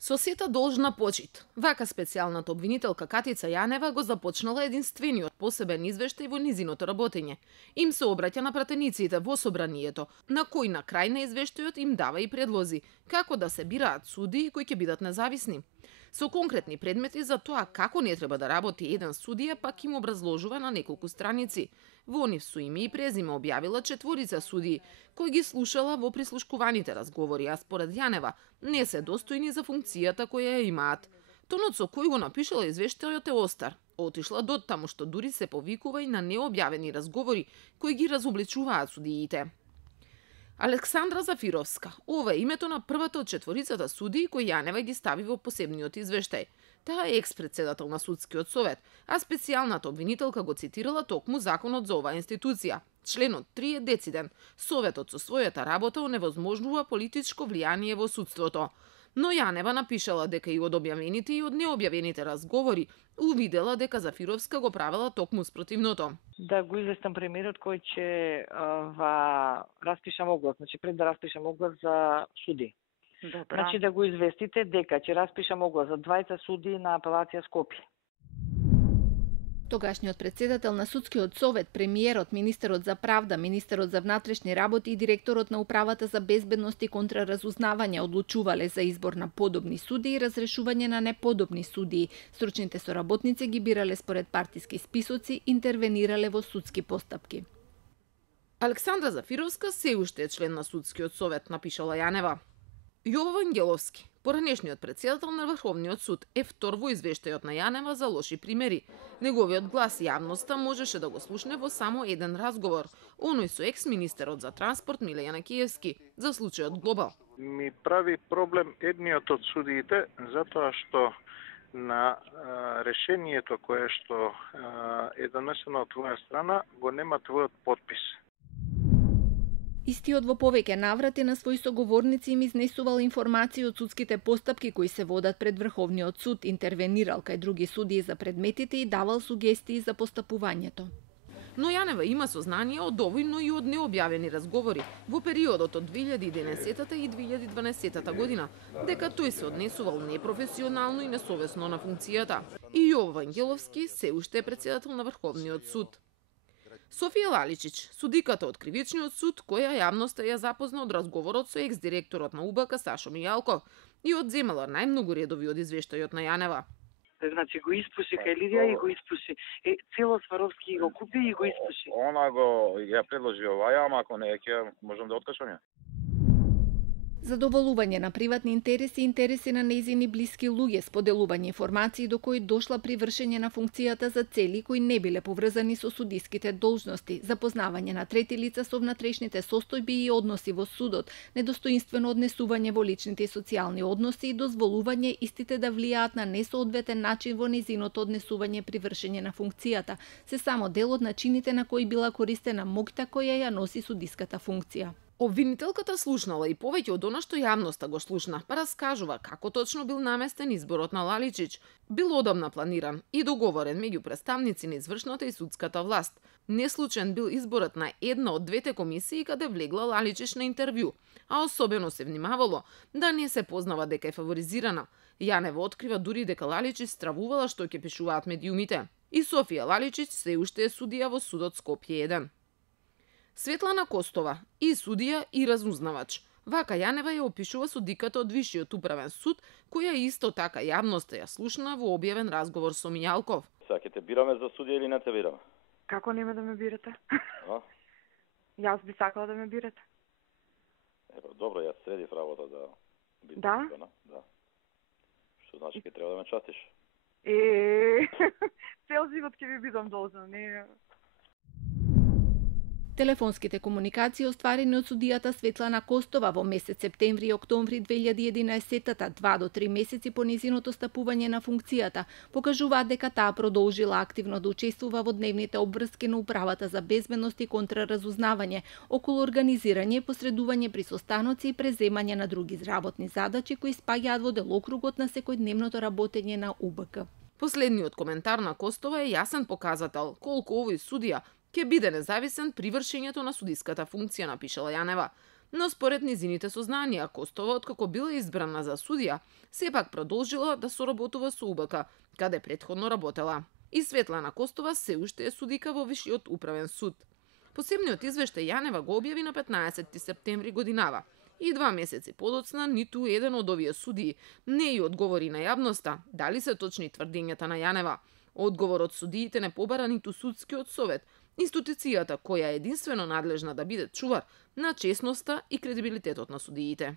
Со сета должна почит. Вака специјалната обвинителка Катица Јанева го започнала единствениот посебен извештај во низиното работење. Им се обраќа на пратениците во собранието, на кој на крај на извештајот им дава и предлози како да се бираат судии кои ќе бидат независни. Со конкретни предмети за тоа како не треба да работи еден судија, пак им образложува на неколку страници. Во нив со име и презиме објавила 4 судии, кои ги слушала во прислушкуваните разговори, а според Јанева не се достојни за функцијата која ја имаат. Тонот со кој го напишала извештајот е остар. Отишла до таму што дури се повикува и на необјавени разговори кои ги разобличуваат судиите. Александра Зафировска. Ова е името на првата од 4 судии кои Јанева ги стави во посебниот извештај. Таа е екс-председател на Судскиот совет, а специјалната обвинителка го цитирала токму законот за оваа институција. Членот 3 е дециден. Советот со својата работа оневозможнува политичко влијание во судството. Но Јанева напишала дека и од објавените и од необјавените разговори увидела дека Зафировска го правела токму спротивното. Да го известам премиерот кој ќе распишам оглас, значи пред да распишам оглас за суди. Добра. Значи да го известите дека ќе распишам оглас за 20 суди на апелација Скопје. Тогашниот председател на Судскиот совет, премиерот, министерот за правда, министерот за внатрешни работи и директорот на управата за безбедност и контраразузнавање одлучувале за избор на подобни судии и разрешување на неподобни судии. Стручните соработници ги бирале според партиски списоци, интервенирале во судски постапки. Александра Зафировска се уште е член на Судскиот совет, напишала Јанева. Јово Вангеловски, поранешниот председател на Врховниот суд, е втор во извештајот на Јанева за лоши примери. Неговиот глас јавноста можеше да го слушне во само еден разговор, оној со екс-министерот за транспорт Миле Јанакиевски, за случајот Глобал. Ми прави проблем едниот од судиите, затоа што на решението кое што е донесено од твоја страна, го нема твојот подпис. Истиот во повеќе наврати на своји соговорници им изнесувал информации од судските постапки кои се водат пред Врховниот суд, интервенирал кај други судии за предметите и давал сугестии за постапувањето. Но Јанева има сознание од доволно и од необјавени разговори во периодот од 2011 и 2012 година, дека тој се однесувал непрофесионално и несовесно на функцијата. И Јово Вангеловски се уште е председател на Врховниот суд. Софија Лаличич, судиката од Кривичниот суд, која јавноста ја запозна од разговорот со екс-директорот на УБК Сашо Мијалков и одземала најмногу редови од извештајот на Јанева. Значи го испуши кај Лидија и го испуши. Цело Сваровски го купи и го испуши. Она го ја предложи ова, ама ако не ќе можам да откажам ја. Задоволување на приватни интереси и интереси на нејзини блиски луѓе, споделување информации до кои дошла при вршење на функцијата за цели кои не биле поврзани со судиските должности, запознавање на трети лица со внатрешните состојби и односи во судот, недостоинствено однесување во личните и социјални односи и дозволување истите да влијаат на несоодветен начин во незиното однесување при вршење на функцијата, се само дел од начините на кои била користена моќта која ја носи судиската функција. Обвинителката слушнала и повеќе од она што јавноста го слушна, па раскажува како точно бил наместен изборот на Лаличич. Бил одамна планиран и договорен меѓу представници на извршната и судската власт. Неслучен бил изборот на една од двете комисии каде влегла Лаличич на интервју, а особено се внимавало да не се познава дека е фаворизирана. Јанева открива дури дека Лаличич стравувала што ќе пишуваат медиумите. И Софија Лаличич се уште е судија во судот Скопје 1. Светлана Костова, и судија и разузнавач. Вака Јанева ја опишува судиката од Висшиот управен суд, која исто така јавноста ја слушна во објавен разговор со Мијалков. Сега ќе те бираме за судија или не те бираме? Како нема да ме бирате? А? Јас би сакала да ме бирате. Добро, јас средив работа да бидам Да? судена. Да. Што значи ќе треба да ме частиш? Цел живот ќе ви бидам должна, не. Телефонските комуникации остварени од судијата Светлана Костова во месец септември и октомври 2011, 2 до 3 месеци по незиното стапување на функцијата, покажуваат дека таа продолжила активно да учествува во дневните обврски на управата за безбедност и контраразузнавање, околу организирање и посредување при состаноци и преземање на други работни задачи кои спаѓаат во делокругот на секојдневното работење на УБК. Последниот коментар на Костова е јасен показател колку овој судија ќе биде независен при вршењето на судиската функција, напишала Јанева. Но според низините сознанија, Костова, откако била избрана за судија, сепак продолжила да соработува со УБК, каде претходно работела. И Светлана Костова се уште е судика во Вишиот управен суд. Посебниот извештај Јанева го објави на 15 септември годинава. И 2 месеци подоцна ниту еден од овие судии не ја одговори на јавноста дали се точни тврдењата на Јанева. Одговор од судиите не побара ниту судскиот совет, институцијата која е единствено надлежна да биде чувар на чесноста и кредибилитетот на судиите.